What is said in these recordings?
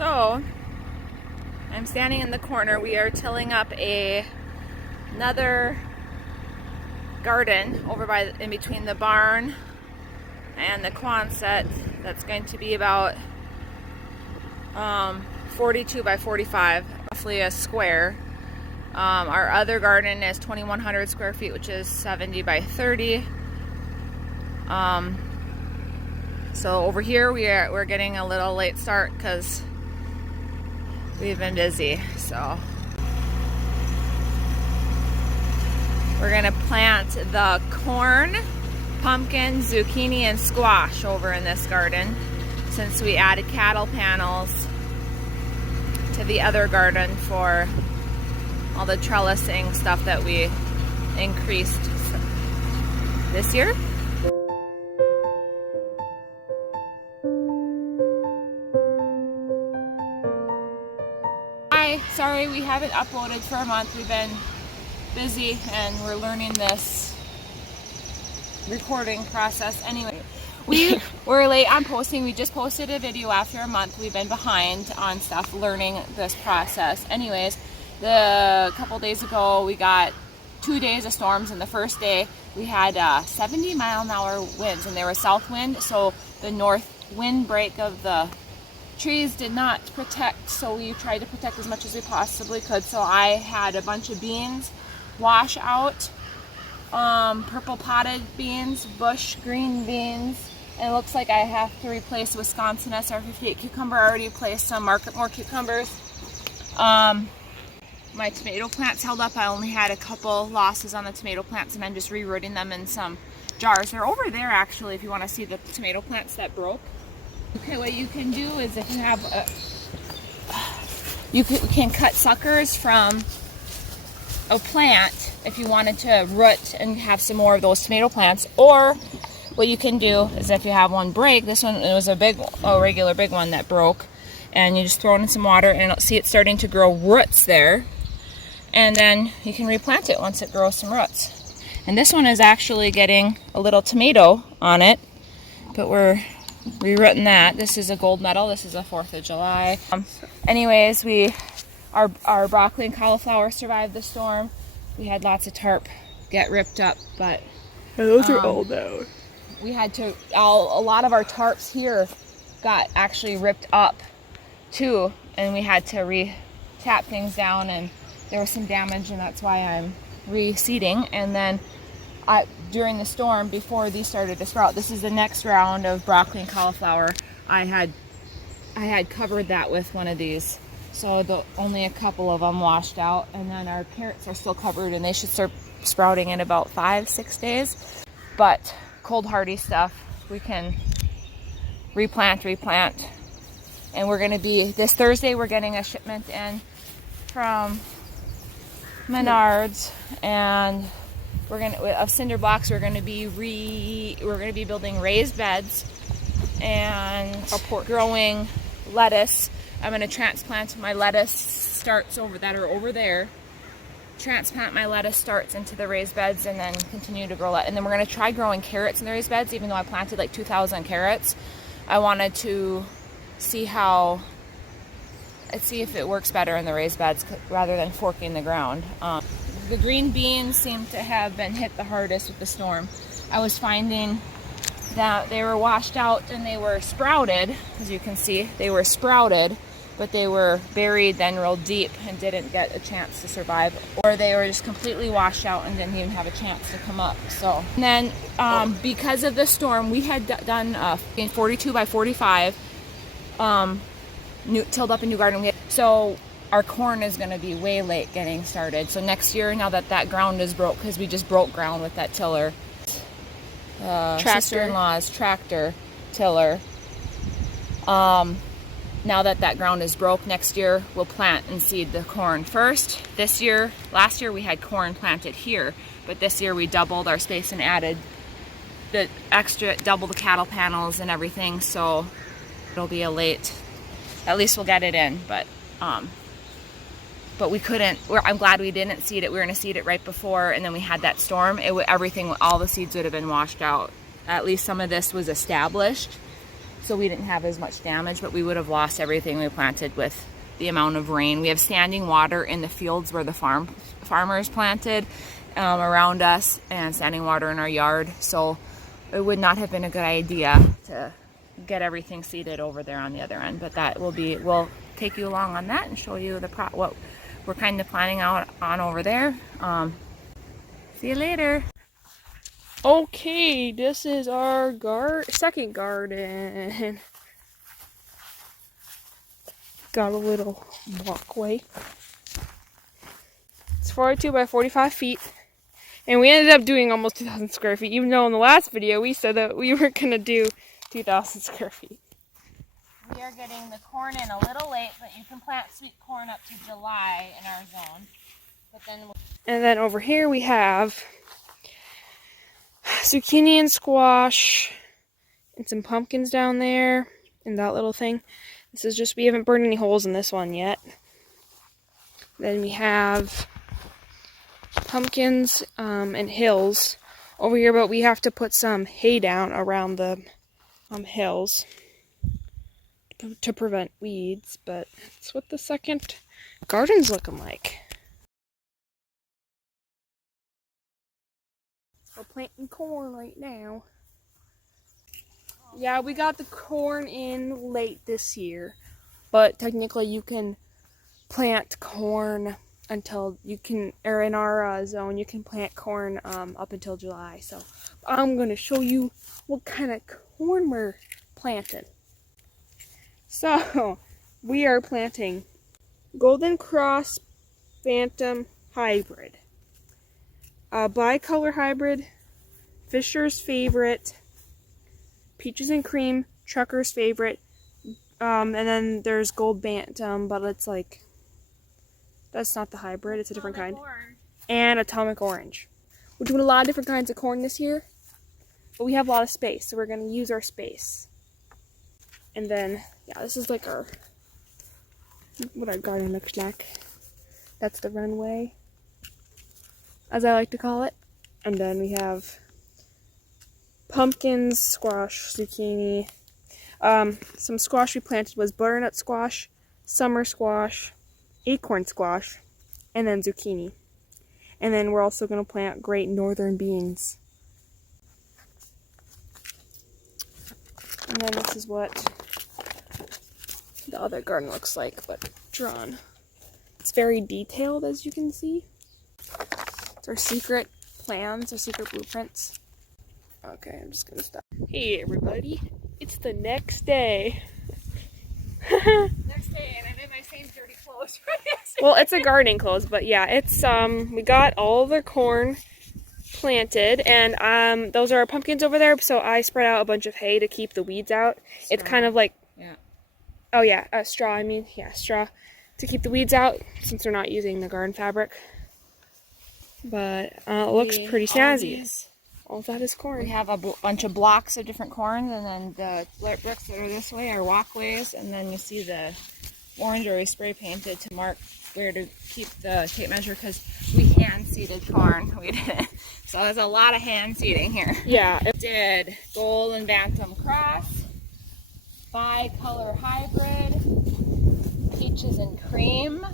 So, I'm standing in the corner. We are tilling up another garden over in between the barn and the Quonset. That's going to be about 42 by 45, roughly a square. Our other garden is 2,100 square feet, which is 70 by 30. So over here we're getting a little late start because we've been busy. So we're gonna plant the corn, pumpkin, zucchini, and squash over in this garden since we added cattle panels to the other garden for all the trellising stuff that we increased this year. Sorry we haven't uploaded for a month. We've been busy and we're learning this recording process. Anyway, we're late on posting. We just posted a video after a month. We've been behind on stuff learning this process. Anyways, a couple days ago we got 2 days of storms, and the first day we had 70-mile-an-hour winds, and they were south wind, so the north wind break of the trees did not protect, so we tried to protect as much as we possibly could. So I had a bunch of beans wash out, purple potted beans, bush green beans, and it looks like I have to replace Wisconsin SR58 cucumber. I already placed some Market More cucumbers. My tomato plants held up. I only had a couple losses on the tomato plants, and I'm just rerooting them in some jars. They're over there actually if you want to see the tomato plants that broke. Okay, what you can do is if you have you can cut suckers from a plant if you wanted to root and have some more of those tomato plants. Or what you can do is if you have one break, this one, it was a regular big one that broke, and you just throw it in some water and see it starting to grow roots there, and then you can replant it once it grows some roots. And this one is actually getting a little tomato on it, but we're rewritten that. This is a gold medal. This is a 4th of July. Anyways, our broccoli and cauliflower survived the storm. We had lots of tarp get ripped up, but those are old though. We had to. A lot of our tarps here got actually ripped up too, and we had to re-tap things down, and there was some damage, and that's why I'm reseeding. And then during the storm, before these started to sprout, this is the next round of broccoli and cauliflower. I had covered that with one of these, so only a couple of them washed out, and then our carrots are still covered, and they should start sprouting in about 5-6 days. But cold hardy stuff we can replant, and we're going to be this Thursday. We're getting a shipment in from Menards, and of cinder blocks. We're going to be building raised beds and growing lettuce. I'm going to transplant my lettuce starts over there. Transplant my lettuce starts into the raised beds and then continue to grow it. And then we're going to try growing carrots in the raised beds, even though I planted like 2,000 carrots. I wanted to see if it works better in the raised beds rather than forking the ground. The green beans seem to have been hit the hardest with the storm. I was finding that they were washed out and they were sprouted. As you can see, they were sprouted, but they were buried then real deep and didn't get a chance to survive. Or they were just completely washed out and didn't even have a chance to come up. So, and then because of the storm, we had done 42 by 45, tilled up a new garden. So our corn is going to be way late getting started. So next year, now that ground is broke, because we just broke ground with that tiller, sister-in-law's tractor tiller. Now that ground is broke, next year we'll plant and seed the corn first. Last year we had corn planted here, but this year we doubled our space and added the double the cattle panels and everything. So it'll be a late. At least we'll get it in, but we couldn't. I'm glad we didn't seed it. We were going to seed it right before, and then we had that storm. All the seeds would have been washed out. At least some of this was established, so we didn't have as much damage, but we would have lost everything we planted with the amount of rain. We have standing water in the fields where the farmers planted around us, and standing water in our yard, so it would not have been a good idea to get everything seeded over there on the other end. But that will be, we'll take you along on that and show you what we're kind of planning out on over there. See you later. Okay, this is our second garden. Got a little walkway. It's 42 by 45 feet. And we ended up doing almost 2,000 square feet, even though in the last video we said that we were going to do 2,000 square feet. We are getting the corn in a little late, but you can plant sweet corn up to July in our zone. And then over here we have zucchini and squash and some pumpkins down there in that little thing. This is just, we haven't burned any holes in this one yet. Then we have pumpkins and hills over here, but we have to put some hay down around the hills to prevent weeds, but that's what the second garden's looking like. We're planting corn right now. Yeah, we got the corn in late this year, but technically you can plant corn until or in our zone, you can plant corn up until July. So I'm going to show you what kind of corn we're planting. So we are planting Golden Cross Phantom Hybrid, Bicolor Hybrid, Fisher's Favorite, Peaches and Cream, Trucker's Favorite, and then there's Gold Bantam, but it's like, that's not the hybrid, it's a different kind. Orange. And Atomic Orange. We're doing a lot of different kinds of corn this year, but we have a lot of space, so we're going to use our space. And then, yeah, this is like what our garden looks like. That's the runway, as I like to call it. And then we have pumpkins, squash, zucchini. Some squash we planted was butternut squash, summer squash, acorn squash, and then zucchini. And then we're also going to plant Great Northern beans. And then this is what the other garden looks like, but drawn. It's very detailed, as you can see. It's our secret plans, our secret blueprints. Okay, I'm just gonna stop. Hey everybody, it's the next day. Next day, and I'm in my same dirty clothes. Well, it's a gardening clothes, but yeah, it's we got all the corn planted, and those are our pumpkins over there. So I spread out a bunch of hay to keep the weeds out. Straw. It's kind of like, yeah. Oh yeah, straw. I mean, yeah, straw to keep the weeds out since we're not using the garden fabric. But it looks pretty snazzy. All that is corn. We have a bunch of blocks of different corns, and then the bricks that are this way are walkways, and then you see the orange where we spray painted to mark where to keep the tape measure, because we hand seeded corn. We did. So there's a lot of hand seeding here. Yeah. We did Golden Bantam Cross, Bicolor Hybrid, Peaches and Cream,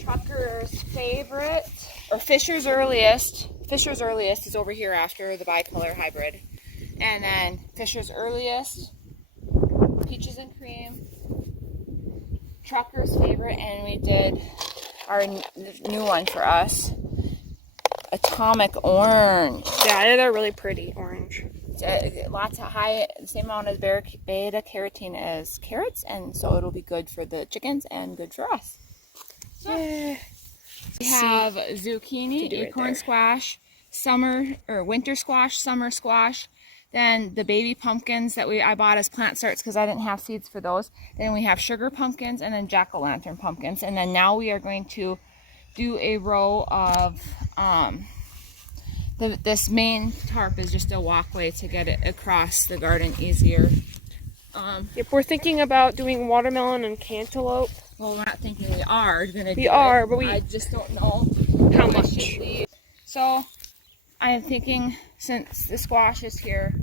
Trucker's Favorite, or Fisher's Earliest. Fisher's Earliest is over here after the Bicolor Hybrid. And then Fisher's Earliest, Peaches and Cream, Trucker's Favorite, and we did our new one for us, Atomic Orange. Yeah, they're really pretty orange. Lots of same amount of beta carotene as carrots, and so it'll be good for the chickens and good for us. Yeah. We have zucchini, acorn squash, winter squash, summer squash. Then the baby pumpkins that I bought as plant starts because I didn't have seeds for those. Then we have sugar pumpkins, and then jack-o'-lantern pumpkins. And then now we are going to do a row of this main tarp is just a walkway to get it across the garden easier. If we're thinking about doing watermelon and cantaloupe. Well, we're not thinking, we are going to do it. We are, but I just don't know how much. So I'm thinking, since the squash is here,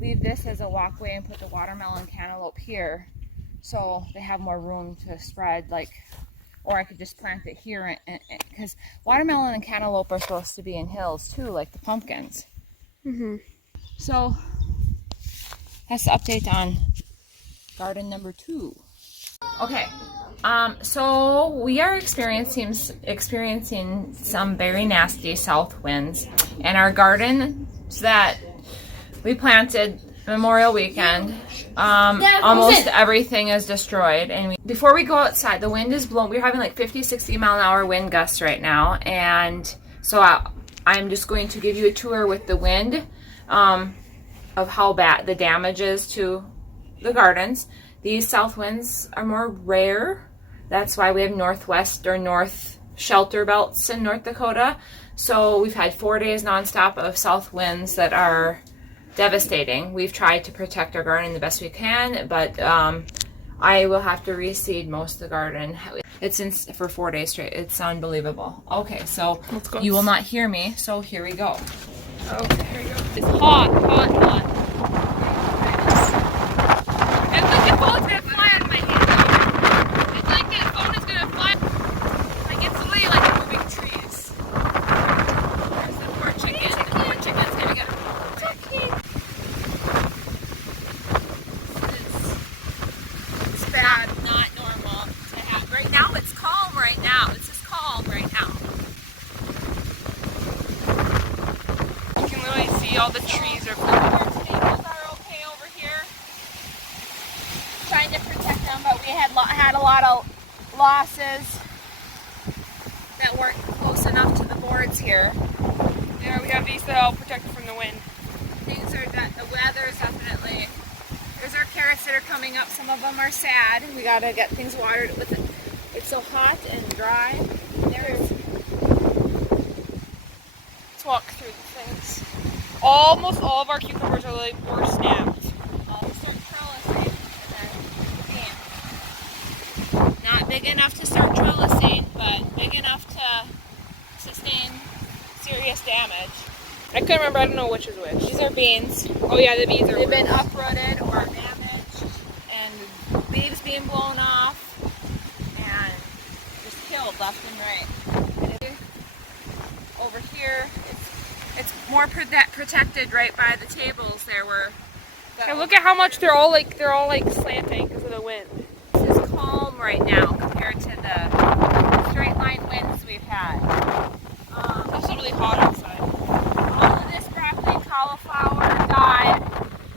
leave this as a walkway and put the watermelon cantaloupe here, so they have more room to spread, like, or I could just plant it here, because watermelon and cantaloupe are supposed to be in hills too, like the pumpkins. So that's the update on garden number 2. Okay, so we are experiencing some very nasty south winds, and our garden that we planted Memorial Weekend, almost everything is destroyed. And before we go outside, the wind is blowing. We're having like 50-60 mile an hour wind gusts right now, and so I'm just going to give you a tour with the wind of how bad the damage is to the gardens. These south winds are more rare. That's why we have northwest or north shelter belts in North Dakota. So we've had 4 days nonstop of south winds that are devastating. We've tried to protect our garden the best we can, but I will have to reseed most of the garden. It's in for 4 days straight. It's unbelievable. Okay, so you will not hear me, so here we go. Okay, here we go. It's hot, hot, hot. And look, the phone's gonna fly out of my hand. It's like the phone is gonna fly. Like it's literally like moving trees. There's the poor chicken. The poor chicken's gonna get It's bad, not normal to have. Right now it's calm right now. This is calm right now. You can literally see all the trees are Our tables are okay over here. Trying to protect them, but we had a lot of losses that weren't close enough to the boards here. Yeah, we have these that help protect from the wind. Things are that the weather is definitely. There's our carrots that are coming up. Some of them are sad. We gotta get things watered with it. It's so hot and dry. There's. Let's walk through the things. Almost all of our cucumbers are were snapped. They start trellising and then bam. Not big enough to start trellising, but big enough to sustain serious damage. I couldn't remember. I don't know which is which. These are beans. Oh yeah, the beans are. They've been uprooted or damaged, and leaves being blown off, and just killed left and right. And over here, it's more protected right by the tables. There were. Yeah, look at how much they're all like slanting because of the wind. This is calm right now compared to the straight line winds we've had. It's also really hot outside. All of this broccoli and cauliflower died,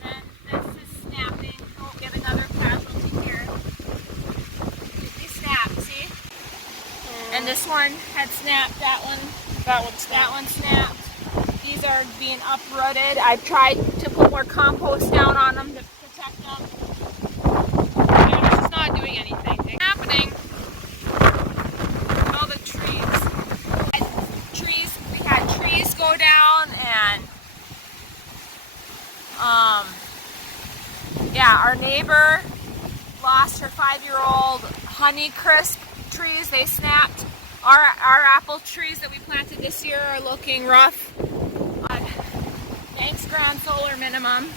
and this is snapping. We'll get another casualty here. They snapped, see? And this one had snapped. That one snapped. These are being uprooted. I've tried to put more compost down on them to protect them. And it's just not doing anything. It's happening. All the trees. We had trees go down, and yeah, our neighbor lost her 5-year-old Honeycrisp trees. They snapped. Our apple trees that we planted this year are looking rough. Thanks, Grand Solar Minimum.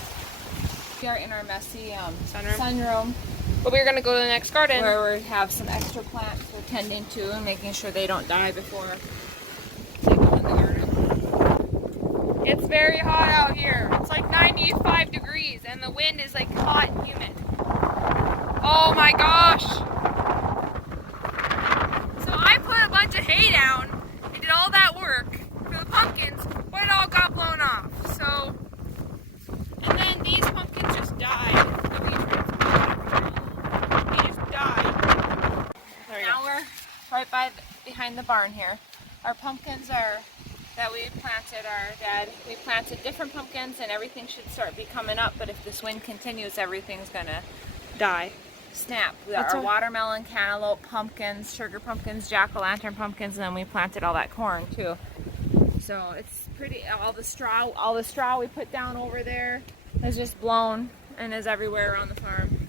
We are in our messy sunroom. But we're gonna go to the next garden. Where we have some extra plants we're tending to and making sure they don't die before they go in the garden. It's very hot out here. It's like 95 degrees and the wind is like hot and humid. Oh my gosh. So I put a bunch of hay down and did all that work for the pumpkins, but it all got blown off. So, and then these pumpkins just died. They just died. There you Now go. we're right behind the barn here. Our pumpkins that we planted we planted different pumpkins, and everything should start be coming up, but if this wind continues, everything's gonna Die. snap. That's Our all. watermelon, cantaloupe, pumpkins, sugar pumpkins, jack-o'-lantern pumpkins, and then we planted all that corn too. So it's pretty, all the straw we put down over there is just blown and is everywhere around the farm.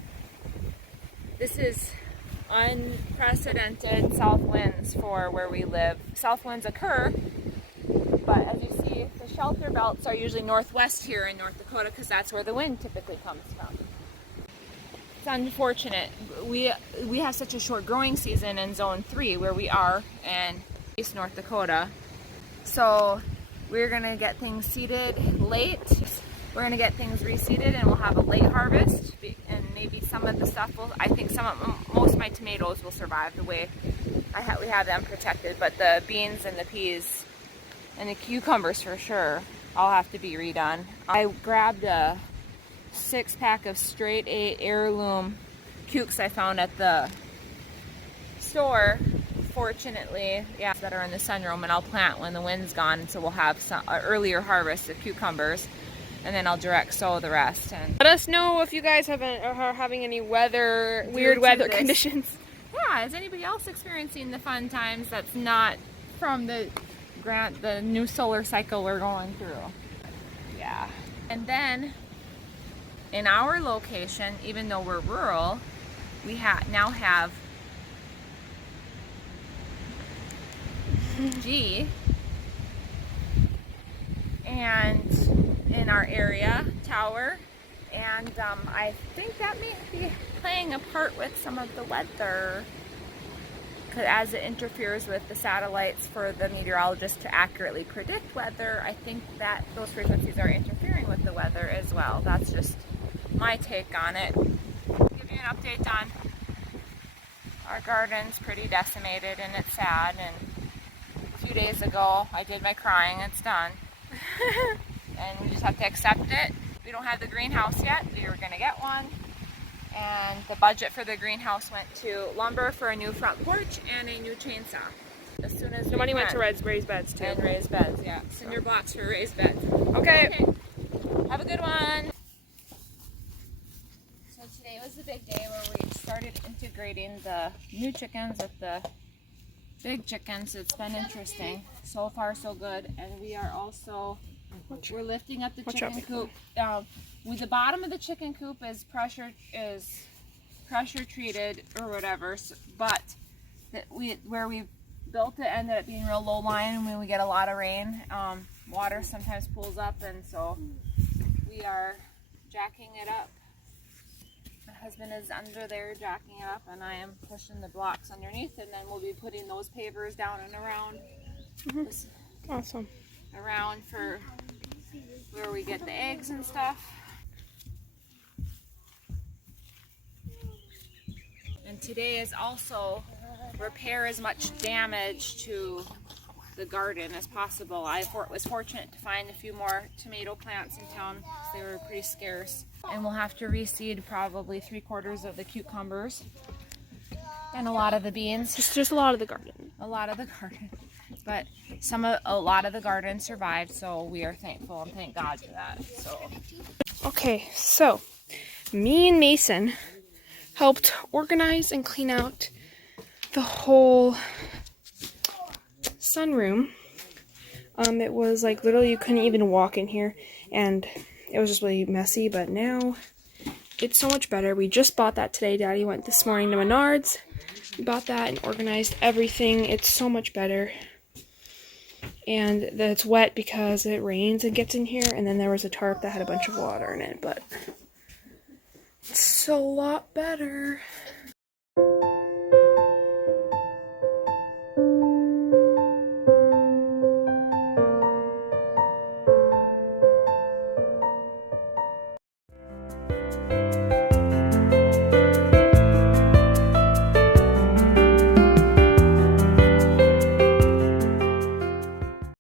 This is unprecedented south winds for where we live. South winds occur, but as you see, the shelter belt belts are usually northwest here in North Dakota because that's where the wind typically comes from. It's unfortunate. We have such a short growing season in Zone 3 where we are in East North Dakota. So we're going to get things seeded late. We're going to get things reseeded and we'll have a late harvest, and maybe some of the stuff will, I think most of my tomatoes will survive the way we have them protected, but the beans and the peas and the cucumbers for sure all have to be redone. I grabbed a 6-pack of straight A heirloom cukes I found at the store, fortunately, yeah, that are in the sunroom, and I'll plant when the wind's gone, so we'll have some earlier harvest of cucumbers, and then I'll direct sow the rest. And let us know if you guys are having any weird weather conditions. Yeah, is anybody else experiencing the fun times that's not from the new solar cycle we're going through? Yeah. And then in our location, even though we're rural, we now have G, and in our area, tower, and I think that may be playing a part with some of the weather, as it interferes with the satellites for the meteorologists to accurately predict weather. I think that those frequencies are interfering with the weather as well. That's just my take on it. Give you an update on our garden's pretty decimated and it's sad, and a few days ago I did my crying. It's done. And we just have to accept it. We don't have the greenhouse yet. We were going to get one. And the budget for the greenhouse went to lumber for a new front porch and a new chainsaw. As soon as the money went to raised beds too. And raised beds, yeah. Cinder blocks for raised beds. Okay. Have a good one. So today was the big day where we started integrating the new chickens with the big chickens. It's been interesting. So far so good. And we are also, we're lifting up the chicken coop. With the bottom of the chicken coop is pressure treated or whatever, but where we built it ended up being real low lying. When we get a lot of rain, water sometimes pools up, and so we are jacking it up. My husband is under there jacking it up, and I am pushing the blocks underneath, and then we'll be putting those pavers down and around. Awesome. Around for where we get the eggs and stuff. And today is also repair as much damage to the garden as possible. I was fortunate to find a few more tomato plants in town because they were pretty scarce. And we'll have to reseed probably 3/4 of the cucumbers and a lot of the beans. Just a lot of the garden. A lot of the garden. But a lot of the garden survived, so we are thankful and thank God for that. So okay, so me and Mason helped organize and clean out the whole sunroom. It was like literally you couldn't even walk in here, and it was just really messy, but now it's so much better. We just bought that today. Daddy went this morning to Menards. We bought that and organized everything. It's so much better. And it's wet because it rains and gets in here, and then there was a tarp that had a bunch of water in it, but it's a lot better.